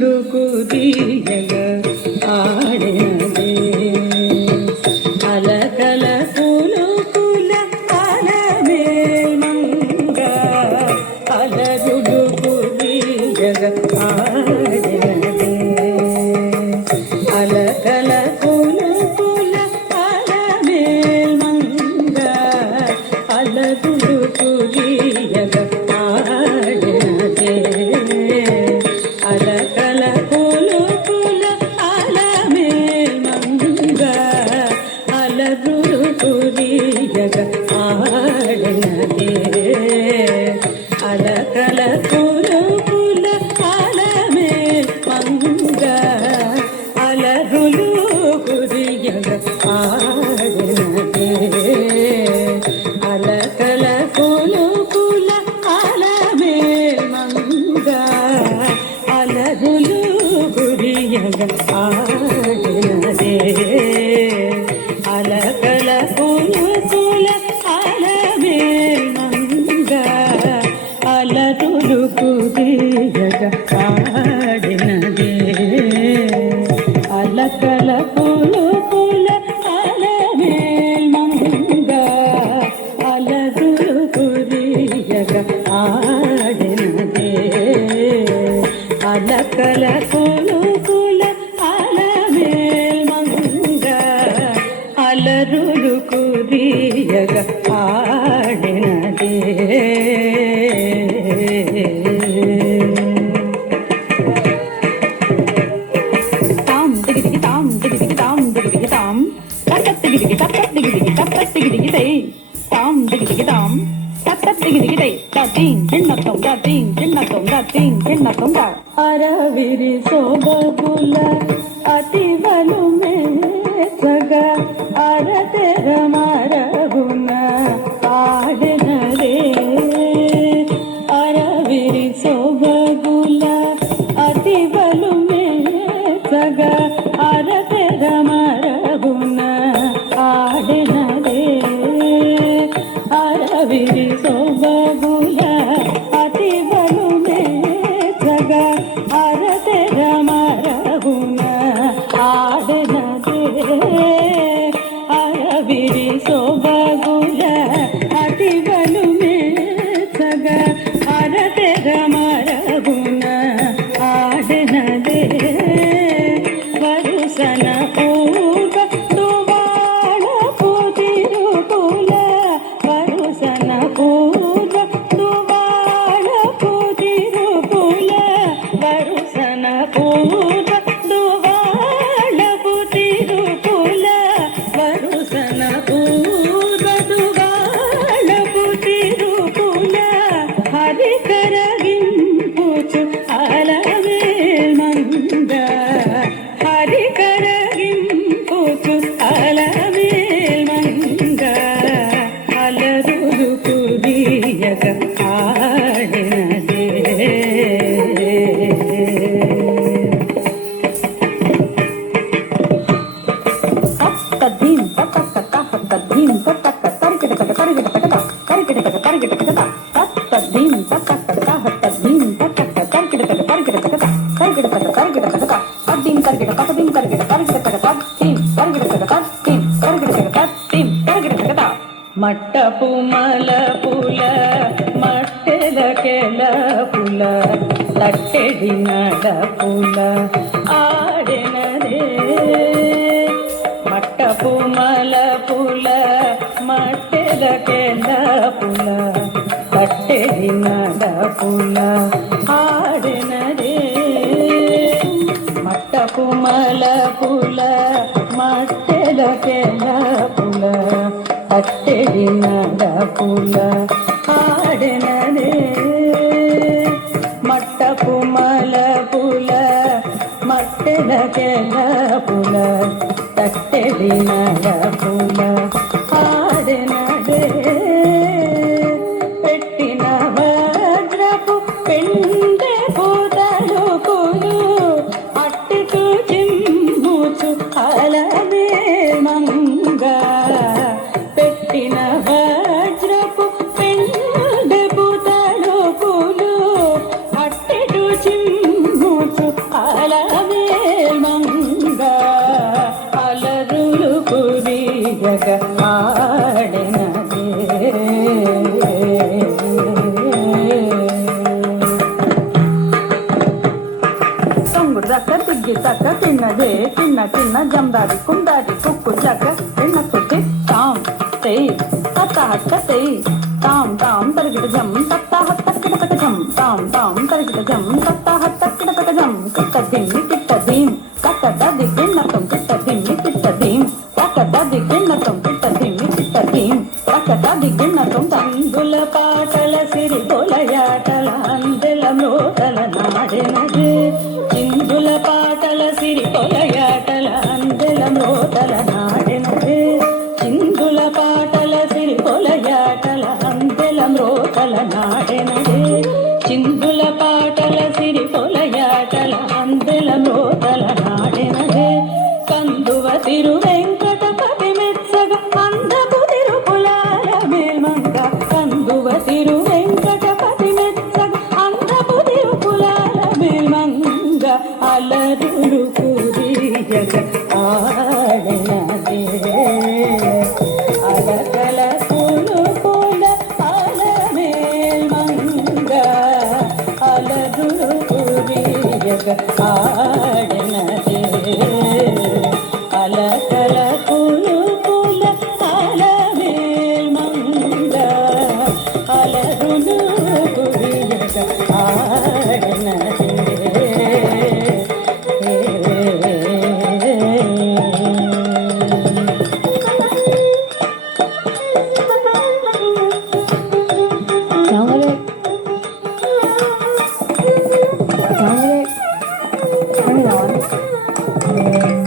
దులుకు దీయగ ఆడినదే అలకల పూలు పూల అలమేల్మంగ అలదులుకు దీయగ ఆడినదే అలకల పూలు పూల అలమేల్మంగ అలదులుకు దీయగ ఆడినదే అలకల పూలు పూల అలమేల్మంగ అలదులుకు దీయగ ఆడినదే అలకల పూలు పూల అలమేల్మంగ అలదులుకు దీయగ ఆడినదే అలకల పూలు పూల అలమేల్మంగ అలదులుకు దీయగ ఆడినదే అలకల పూలు పూల అలమేల్మంగ అలదులుకు దీయగ ఆడినదే అలకల పూలు పూల అలమేల్మంగ అలదులుకు దీయగ ఆడినదే అలకల పూలు పూల అలమేల్మంగ అలదులుకు దీయగ ఆడినదే తాం దిగి తాం దిగి తాం దిగి తాం తక్కత్ దిగి తక్కత్ దిగి తై తాం దిగి తాం తక్కత్ దిగి తై తాటింగ్ చిన్నతం తాటింగ్ చిన్నతం తాటింగ్ చిన్నతం తా అరవిరి సోబగుల అతివలు మేసగ అరతెర మరగున ఆడినదే అరవిరి సోబగుల అతివలు మేసగ అరతెర మరగున ఆడినదే అరవిరి సోబగుల అతివలు మేసగ అరతెర మరగున ఆడినదే అరవిరి సోబగుల అతివలు మేసగ అరతెర మరగున ఆడినదే వరుసన పూర్వ దువాళ పూతిరుకుల వరుసన పూర్వ దువాళ పూతిరుకుల వరుసన పూర్వ దువాళ పూతిరుకుల వరుసన పూర్వ దువాళ పూతిరుకుల హరి కరగింపుచు అలమేల్మంగ హరి కరగింపుచు అలమేల్మంగ అలదులుకు దీయగ ఆడినదే తద్దీం తక్క తద్దీం తక్క తరికిట తరికిట తరికిట తరికిట తద్దీం తక్క తద్దీం తక్క తరికిట తరికిట తరికిట తరికిట తద్దీం తరికిట తద్దీం తరికిట తరికిట తద్దీం తరికిట తద్దీం తరికిట తద్దీం తరికిట మట్టపు మలపుల మట్టెలకెల పుల తట్టెడి నడపుల ఆడినదే మట్టపు మలపుల మట్టెలకెల పుల తట్టెడి నడపుల ఆడినదే మట్టపు మలపుల మట్టెలకెల పుల తట్టెడి నడపుల ఆడినదే మట్టపు మలపుల మట్టెలకెల పుల తట్టెడి నడపుల ఆడినదే పెట్టిన వజ్రపు పెండె పూతలుకులు అట్టుకు చిమ్ముచు అలమేల్మంగ పెట్టిన వజ్రపు పెండె పూతలుకులు అట్టుకు చిమ్ముచు తుంగుడు దక్క తిగ్గి తక్క తిన్నదే తిన్న జందాది కుందాది కుక్కు జక్క తిన్న తుట్టి తాం తెయ్ తత్త హత్త తెయ్ తాం తాం తరిగిట జం తత్త హత్త కిటక జం తాం తాం తరిగిట జం తత్త హత్త కిటక జం కిట్ట దిమ్మి కిట్ట దీం కట్ట దది గిన్నతం కిట్ట దిమ్మి కిట్ట దీం కట్ట దది గిన్నతం కిట్ట దిమ్మి కిట్ట దీం కట్ట దది గిన్నతం తంగుల పాటల సిరి కొలయాటల అందెల మోతల నాడెనదే చిందుల పాటల సిరి కొలయాటల అందెల మోతల నాడెనదే చిందుల పాటల సిరి కొలయాటల అందెల మ్రోతల నాడెనదే చిందుల పాటల సిరి కొలయాటల అందెల మ్రోతల నాడెనదే కందువ తిరు వెంకటపతి మెచ్చగ అందపు తిరుపులాల మేల్మంగ కందువ తిరు వెంకటపతి మెచ్చగ అందపు తిరుపులాల మేల్మంగ అలరులు కురియగ ఆడెనదే అలకల కులుకుల అలమేల్మంగ అలరులు కురియగ ఆడెనదే అలకల కులుకుల అలమేల్మంగ అలరులు కురియగ ఆడెనదే Hang on.